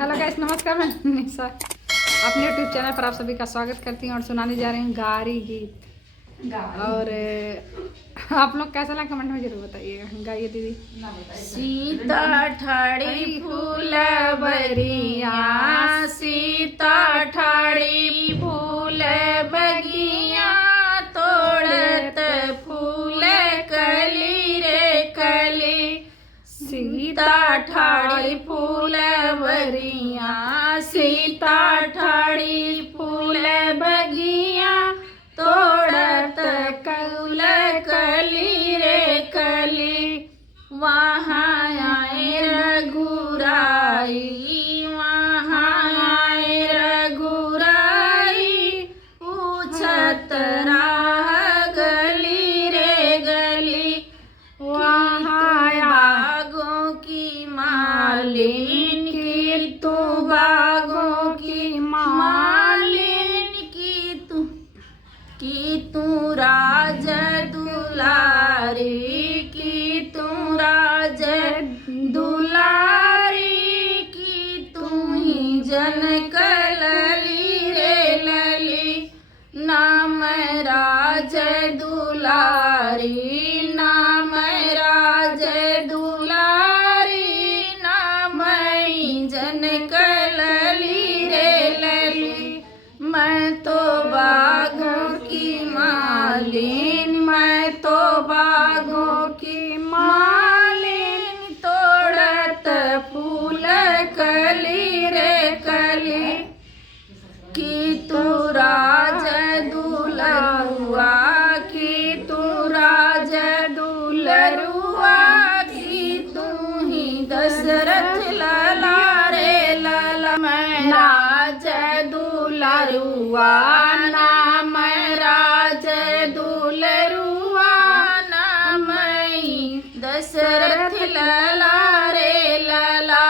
Hello guys, नमस्कार। मैं निशा अपने यूट्यूब चैनल पर आप सभी का स्वागत करती हूँ और सुनाने जा रही हूँ गारी गीत। और आप लोग कैसा लगा कमेंट में जरूर बताइएगा। गाइए दीदी। सीता ठाड़ी फूल बरिया, सीता ठाड़ी फूल बगिया, तोड़त फूल कली रे कली। सीता ठाड़ी फूल बरिया, सीता ठाड़ी फूल बगिया, तोड़त फूल कली रे कली। वहाँ आए रघुराई, वहाँ आए रघुराई, पूछत राह गली रे गली। वहाँ बागों की मालिन की तू, बागों की मालिन की तू राज दुलारी, की तू राज दुलारी, की तू ही जनक लली रे लली। नाम राज दुलारी, नाम राज दुलारी, नाम ही जनक लली रे लली। मैं तो बागों की मालिन, मैं तो बागों की मालिन, तोड़त फूल कली रे कली। की तू राज दुलरुआ, की तू राज दुलरुआ, की तू ही दशरथ लला रे लला। मैं राज दुलरुआ, नाम राज दुलरुआ, नाम दशरथ लला रे लला।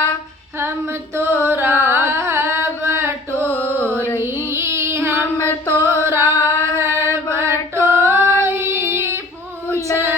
हम तो राह बटोरी, हम तो राह बटोरी, पूछत